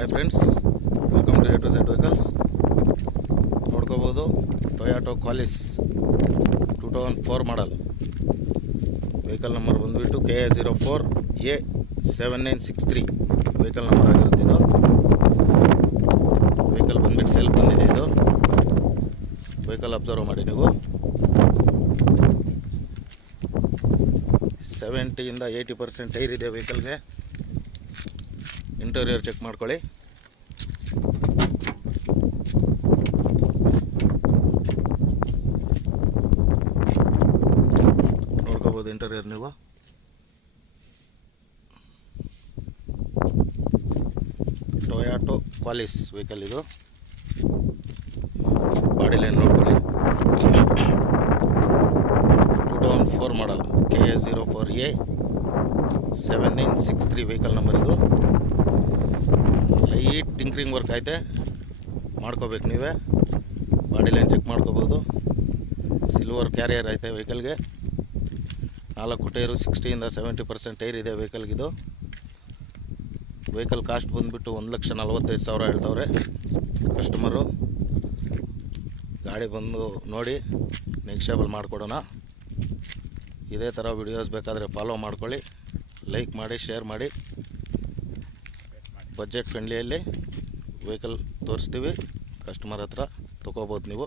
Hi friends, welcome to A to Z vehicles. ನೋಡ್ಕೋಬೋದು Toyota Qualis 2004 model. Vehicle number ಬಂದುಬಿಟ್ಟು KA04A7963 vehicle number ಆಗಿರುತ್ತೆ. ಇದು vehicle ಬಂದುಬಿಟ್ಟು sale ಬಂದಿದೆ. ಇದು ವೆಹಿಕಲ್ ಅಬ್ಸರ್ವ್ ಮಾಡಿ ನೀವು. 70ಇಂದ 80% ಟೈರ್ ಇದೆ ವೆಹಿಕಲ್ಗೆ. ಇಂಟೀರಿಯರ್ ಚೆಕ್ ಮಾಡ್ಕೊಳ್ಳಿ. ನೋಡ್ಕೋಬೋದು ಇಂಟೀರಿಯರ್ ನೀವು. ಟೊಯಾಟೊ ಕ್ವಾಲಿಸ್ ವೆಹಿಕಲ್ ಇದು. ಬಾಡಿ ಲೈನ್ ನೋಡ್ಕೊಳ್ಳಿ. 2004 ಮಾಡಲ್ KA04A7963 ವೆಹಿಕಲ್ ನಂಬರ್. ಇದು ಲೈಟ್ ಟಿಂಕ್ರಿಂಗ್ ವರ್ಕ್ ಐತೆ, ಮಾಡ್ಕೋಬೇಕು ನೀವೇ. ಬಾಡಿ ಲೈನ್ ಚೆಕ್ ಮಾಡ್ಕೋಬೋದು. ಸಿಲ್ವರ್ ಕ್ಯಾರಿಯರ್ ಐತೆ ವೆಹಿಕಲ್ಗೆ. 4 ಟೈರು 60ಇಂದ 70% ಟೈರ್ ಇದೆ ವೆಹಿಕಲ್ಗಿದು. ವೆಹಿಕಲ್ ಕಾಸ್ಟ್ ಬಂದುಬಿಟ್ಟು 1,45,000 ಹೇಳ್ತವ್ರೆ ಕಸ್ಟಮರು. ಗಾಡಿ ಬಂದು ನೋಡಿ ನೆಕ್ಸ್ಟೇಬಲ್ ಮಾಡಿಕೊಡೋಣ. ಇದೇ ಥರ ವಿಡಿಯೋಸ್ ಬೇಕಾದರೆ ಫಾಲೋ ಮಾಡ್ಕೊಳ್ಳಿ, ಲೈಕ್ ಮಾಡಿ, ಶೇರ್ ಮಾಡಿ. ಬಜೆಟ್ ಫ್ರೆಂಡ್ಲಿಯಲ್ಲಿ ವೆಹಿಕಲ್ ತೋರಿಸ್ತೀವಿ. ಕಸ್ಟಮರ್ ಹತ್ರ ತೊಗೋಬೋದು ನೀವು.